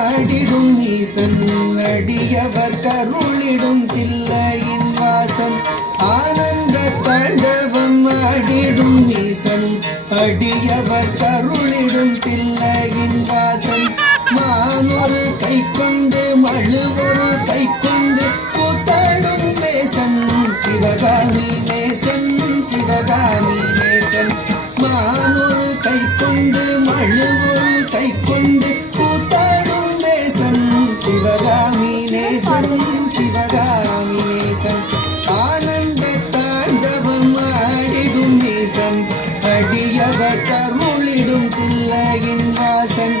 ஆடிடும் ஈசன் அடியவர் கருளிடும் தில்லையின் வாசன் ஆனந்த தாண்டவம் ஆடிடும் ஈசன் அடியவர் கருளிடும் தில்லையின் வாசன் மானொரு கை கொண்டு மழுவொரு கை கொண்டு கூத்தாடும் நேசன் சிவகாமி நேசன் சிவகாமி நேசன் மானொரு கை கொண்டு மழுவொரு கை கொண்டு கூத்தாடும் நேசன் சிவகாமி நேசன் சிவகாமி நேசன் ஆனந்த தாண்டவம் ஆடிடும் நேசன் அடியவர் கருளிடும் தில்லையின் வாசன்